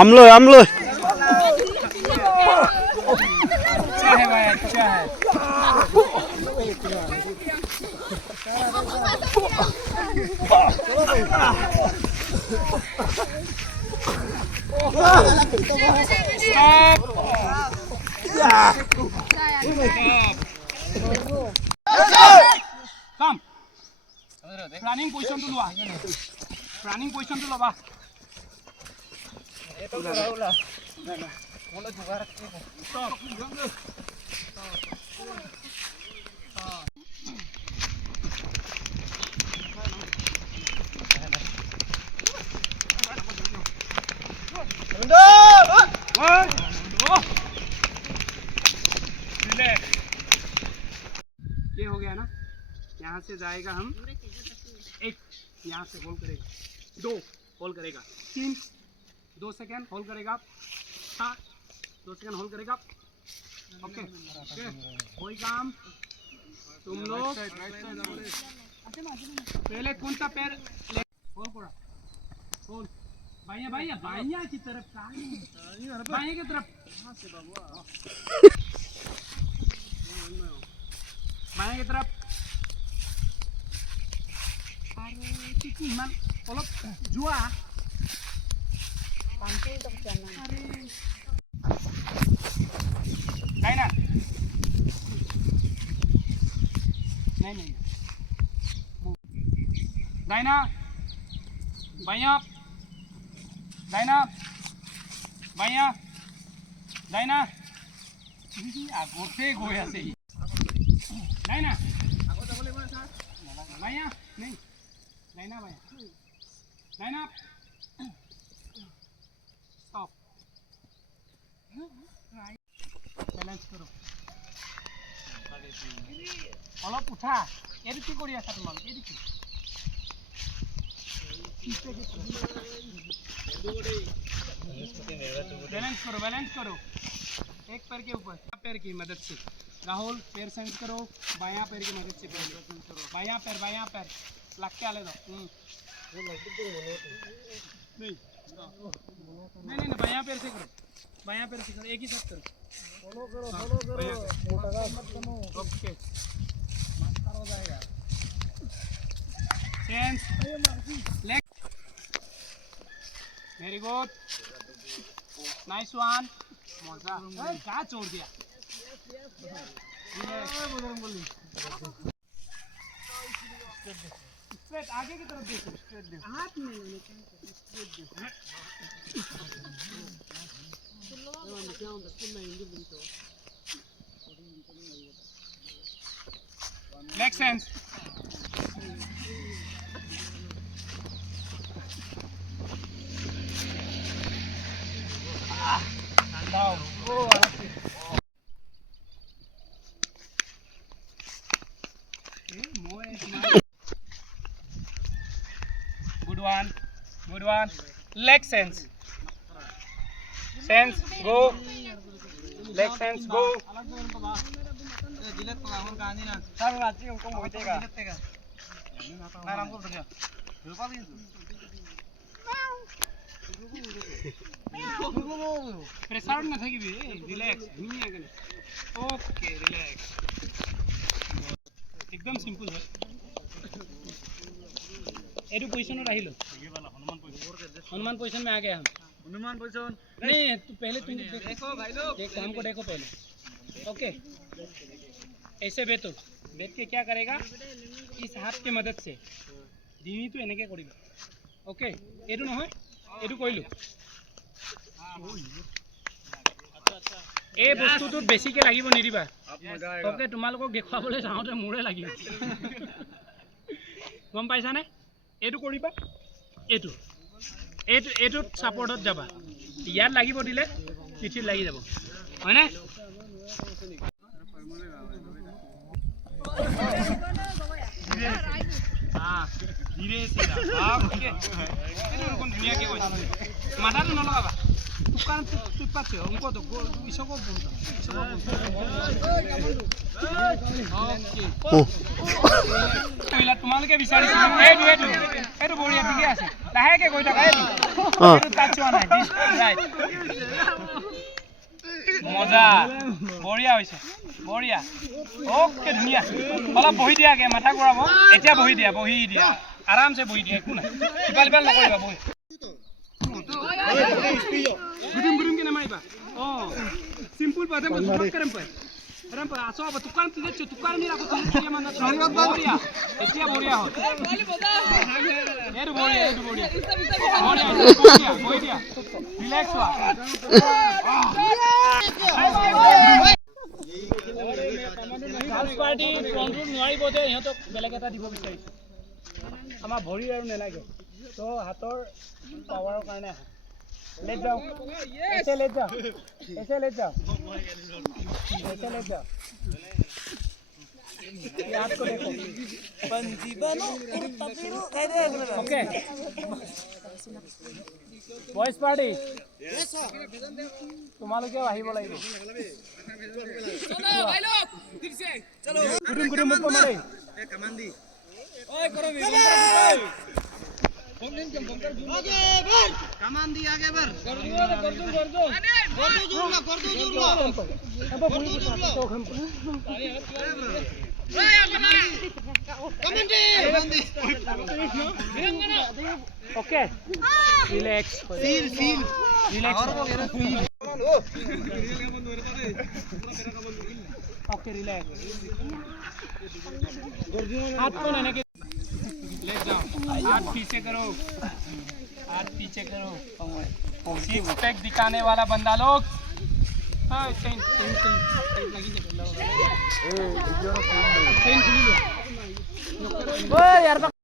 আমলৈ আমলৈ अच्छा है भाई अच्छा है Come. Running position to loa. Running position to loa. ये हो गया ना यहाँ से जाएगा हम एक यहाँ से होल्ड करेगा 2 होल्ड करेगा 3 2 सेकेंड होल्ड करेगा 7 2 सेकेंड होल्ड करेगा ओके कोई काम तुम लोग पहले कौन सा पैर होल्ड करो होल्ड भाइया भाइया भाइया की तरफ भाइया की तरफ भाइया की तरफ man kolop jua pantai untuk jalan Daina नहीं Daina banyak Daina banyak Daina ini aku te goya sih Daina aku tak boleh mana sah banyak नहीं Daina banyak Daina stop balance करो অলপ উঠা এর কি করি আছে তোমাল এর কি बैलेंस करो एक पैर के ऊपर पैर की मदद से राहुल पैर सेंस करो बायां पैर की मदद से बायां पैर लग के आले दो नहीं बायां पैर से करो एक ही साथ करो ओके हो जाएगा sense leg very good nice one मजा क्या छोड़ दिया स्ट्रेट आगे की तरफ देखो स्ट्रेट देखो हाथ में स्ट्रेट देखो leg sense good one leg sense go leg sense go Gillette पका और कहानी ना सर रांची हमको मोहितेगा ना राम को बढ़िया रुपा भी प्रेशर ना था कि भी रिलैक्स नहीं है कने ओके रिलैक्स एकदम सिंपल है एडु पोजीशन में रहिलो ये वाला हनुमान पोजीशन में आ गया हम हनुमान पोजीशन नहीं तू पहले तुम देखो भाई लोग एक काम को देखो पहले ओके ऐसे बैठ के क्या करेगा इस हाथ के मदद से डिंगी तो এনেকে করিবা ओके এডু নহয় এডু কইলো এই বস্তুটো বেছিকে লাগিব নিদিবা ওকে তোমালোকক দেখাবলৈ যাওঁতে মোৰে লাগিব গম পাইছা নে এডু কৰিবা এডু সাপোর্টত যাবা ইয়াত লাগিব দিলে পিঠিত লাগি যাব হয় না धीरे से ओके धुनिया के माथा नलगाबा tukar tipat ya, engkau tuh, iso kau punta. Oke. Kailah তোমালোকে বিচাৰিছে এইটো বঢ়িয়া ঠিকে আছে লাহেকে কৈ থাকা এইটো টাচ হোৱা নাই ৰাইট মজা বঢ়িয়া হৈছে বঢ়িয়া ওকে ধুনীয়া অলপ বহি দিয়া আগে মাথা ঘূৰাব এতিয়া বহি দিয়া আৰামছে বহি দিয়া একো নাই ইফাল নকৰিবা বহি গুদুম কেনে মাৰিবা সিম্পল পাতে মজবুত কৰিম পাই Rampa, aso apa tukar tidak cukup tukar ni aku tulis dia mana Boria, itu Boria hot. Itu Boria. Boria. Relax wa. Dance party control nuari bote, यहाँ तो बेलेग এটা দিব বিচাৰিছে। আমাৰ ভৰি আৰু নেলাগে। তো হাতৰ পাৱাৰৰ কাৰণে ले जाओ ऐसे ले जाओ याद को देखो ओके बॉयज पार्टी तुम्हारे क्या वही बोला चलो भाई लोग फिर से चलो गुडुम मुझको मारे कमांडी ओए करो कमान दी आगे बर कर दो ओके रिलैक्स ओके रिलैक्स हाथ को लेने के ले जाओ हाथ पीछे करो सिक्स पैक दिखाने वाला बंदा लोग चेन